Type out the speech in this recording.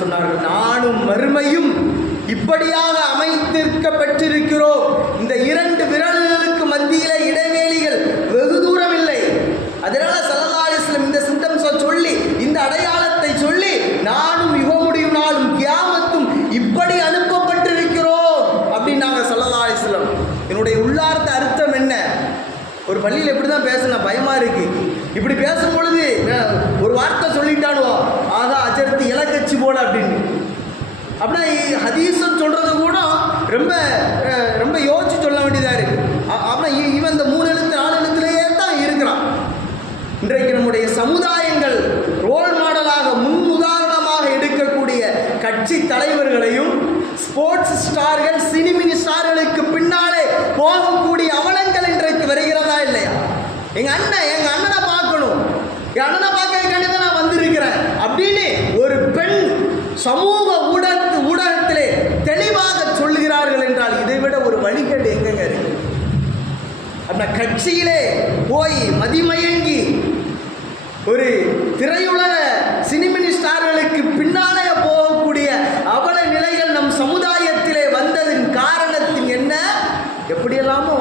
சொன்னார்கள் நானும் மறுமையும் இப்படியாக அமைத்திருக்கப்பட்டிருக்கிறோம். இந்த இரண்டு விரல்களுக்கு மத்தியில இடைவேளிகள் வெகு தூரம் இல்லை அதனால ஸல்லல்லாஹு இந்த சிம்டம்ஸை சொல்லி இந்த அடையாளத்தை சொல்லி நானும் யுக முடியும் நாளும் கியாமத்தும் இப்படி அனுப்பப்பட்டிருக்கிறோம். அப்படின்னாங்க ஸல்லல்லாஹு என்னுடைய உள்ளார்த்த அர்த்தம் என்ன? ஒரு பள்ளியில் இப்படி தான் பேசணும் பயமா இருக்கு. இப்படி பேசும் பொழுது போல அப்படின்னு. அப்படின்னா இ- ஹதீஸும் சொல்றது கூட ரொம்ப ரொம்ப யோசிச்சு சொல்ல வேண்டியதா இருக்கு. அப்படின்னா இவன் இந்த மூணு எழுத்து நாலு எழுத்துலேயே தான் இருக்கிறான். இன்றைக்கு நம்முடைய சமுதாயங்கள் ரோல் மாடலாக முன்னுதாரணமாக எடுக்கக்கூடிய கட்சி தலைவர்களையும் ஸ்போர்ட்ஸ் ஸ்டார்கள் சினிமினி ஸ்டார்களுக்கு பின்னாலே போகக்கூடிய அவலங்கள் இன்றைக்கு வருகிறதா இல்லையா? எங்க அண்ணன் எங்க அண்ணனை சமூக ஊடக ஊடகத்திலே தெளிவாக சொல்லுகிறார்கள் என்றால் இதை விட ஒரு வழிகேடு எங்கெங்க இருக்கு? அந்த கட்சியிலே போய் மதிமயங்கி ஒரு திரையுலக சினிமினி ஸ்டார்களுக்கு பின்னாலே போகக்கூடிய அவல நிலைகள் நம் சமுதாயத்திலே வந்ததின் காரணத்தின் என்ன? எப்படியெல்லாமோ